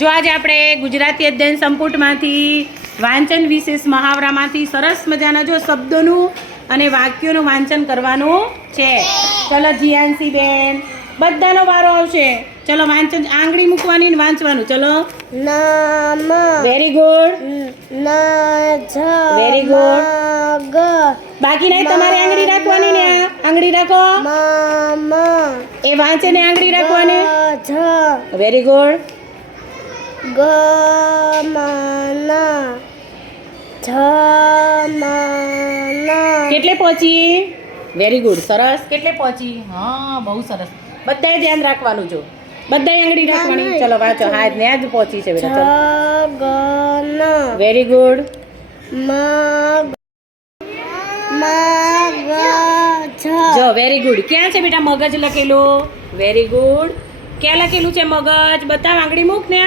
જો આજે આપણે ગુજરાતી અધ્યયન સંપુટમાંથી વાંચન વિશેષ મહાવરામાંથી સરસ મજાના જો શબ્દોનું અને વાક્યોનું વાંચન કરવાનું છે. ચલો જીયાનસી બેન બધાનો વારો આવશે. ચલો વાંચન આંગળી મૂકવાની ને વાંચવાનું. ચલો. નામ. વેરી ગુડ ન જ Very good. બાકી નહીં તમારે આંગળી રાખવાની ને આ. આંગળી રાખો. એ વાંચે ને આંગળી રાખવાની જ વેરી ગુડ ગ મન. જ કેટલે પહોંચી? વેરી ગુડ સરસ. કેટલે પહોંચી? હા બહુ સરસ. બધાએ ધ્યાન રાખવાનું જો. બધાએ આંગળી રાખવાની. ચલો વાંચો. હા ત્યાં જ પહોંચી છે બેટા. વેરી ગુડ મા મગજ જો વેરી ગુડ ક્યાં છે બેટા મગજ લખેલું? વેરી ગુડ ક્યાં લખેલું છે મગજ? બતાવ આંગળી મૂક ને.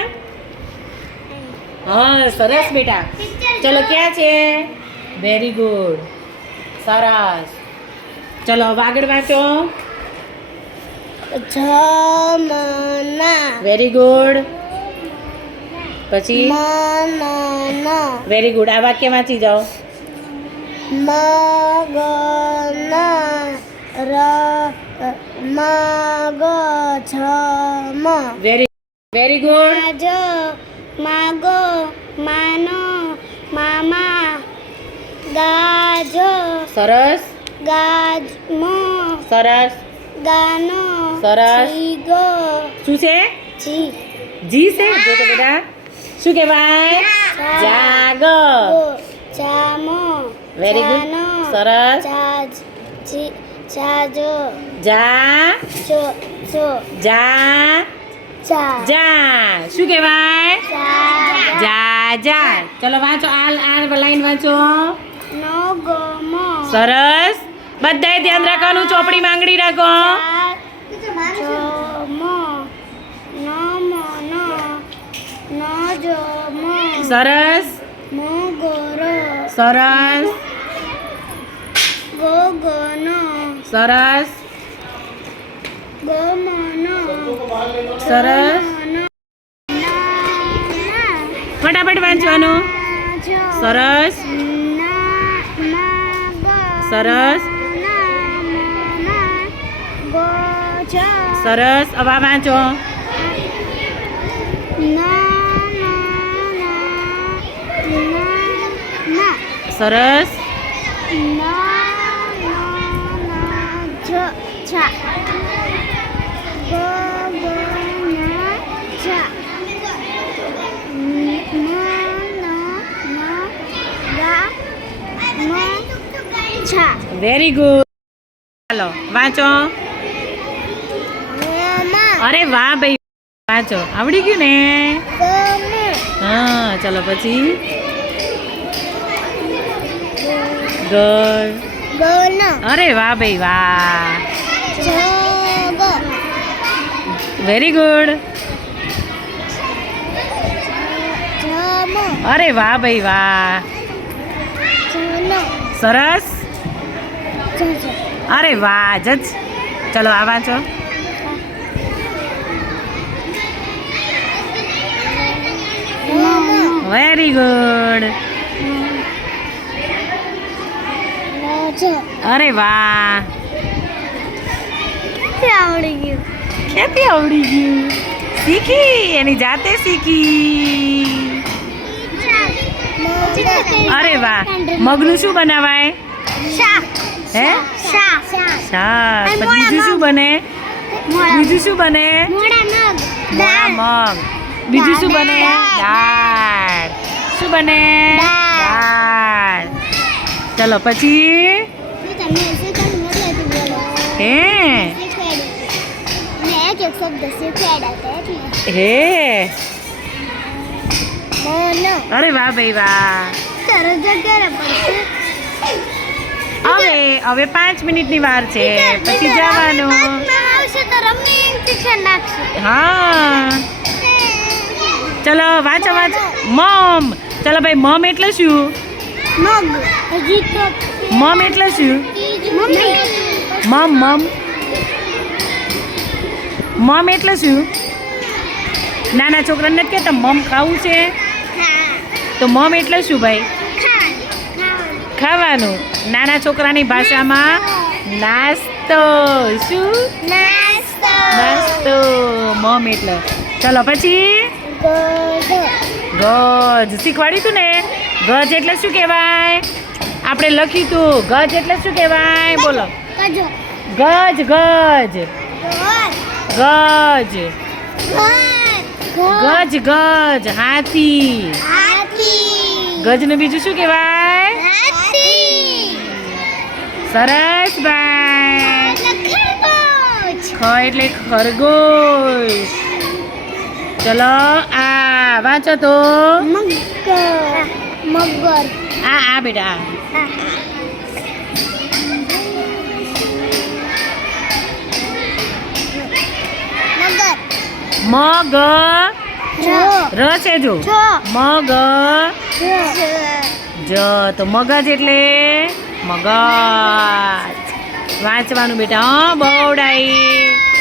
હા સરસ બેટા. ચલો ક્યાં છે? વેરી ગુડ સરસ. ચલો આગળ વાંચો. મના. વેરી ગુડ પછી? વેરી ગુડ આ વાક્ય વાંચી જાઓ. મગન ર મગજમ વેરી વેરી ગુડ આજ માગો માનો મામા ગાજો સરસ ગાજમો સરસ ગાનો સરસ. ગો શું છે જી જી છે જો તો બેટા શું કહેવાય જાગો ચામો વેરી ગુડ સરસ ચાજ ચાજો જા ચો ચો જા ચા જા શું કહેવાય? જા જા ચલો વાંચો. આ આ લાઈન વાંચો. નો ગોમો. સરસ. બધાએ ધ્યાન રાખવાનું ચોપડી માંગડી રાખો. જોમો નો મોનો નો. જોમો સરસ. મો ગોરો. સરસ ગો ગોનો સરસ. સરસ. ફટાફટ વાંચવાનું. સરસ. સરસ. સરસ. આ વાંચો. સરસ. છા. વેરી ગુડ ચાલો વાંચો. અરે વાહ ભાઈ વાંચો. આવડી ગયું ને? હા ચાલો પછી. ગળ અરે વાહ ભાઈ વાહ. જગ વેરી ગુડ અરે વાહ ભાઈ વાહ. સરસ. અરે વાહ જજ. ચલો આ વાંચો. વેરી ગુડ અરે વાહ. આવડી ગયું? ક્યાંથી આવડી ગયું? શીખી એની જાતે શીખી. અરે વાહ મગનું શું બનાવાય? હે? શાક. શાક. બીજું શું બને? બીજું શું બને? મોડા મોળા મગ. બીજું શું બને? દાળ. શું બને? દાળ. ચલો પછી? હે? શબ્દ શીખવાડ્યા હતા એટલે. હે? મોનો. અરે વાહ ભાઈ વાહ. તરત જ કરે હવે હવે પાંચ મિનિટની વાર છે. પછી જવાનું. હા. ચલો વાંચો વાંચો. મમ. ચલો ભાઈ મમ એટલે શું? મમ એટલે શું? મમ મમ. મમ એટલે શું? નાના છોકરાને નથી કહેતા મમ ખાવું છે? તો મમ એટલે શું ભાઈ? ખાવાનું. નાના છોકરાની ભાષામાં નાસ્તો. શું? નાસ્તો. મમ એટલે. ચલો પછી? ગજ. શીખવાડ્યું તું ને? ગજ એટલે શું કહેવાય? આપણે લખ્યું તું. ગજ એટલે શું કહેવાય? બોલો. ગજ ગજ. ગજ. ગજ. ગજ હાથી. ગજનું બીજું શું કહેવાય? સરસ ભાઈ ખ એટલે ખરગોશ. ચલો આ વાંચો તો. મગર આ આ બેટા મગ. ર છે જો. જો. મગ. જ. તો મગજ એટલે મગજ. વાંચવાનું બેટા હા બહુ ડાઈ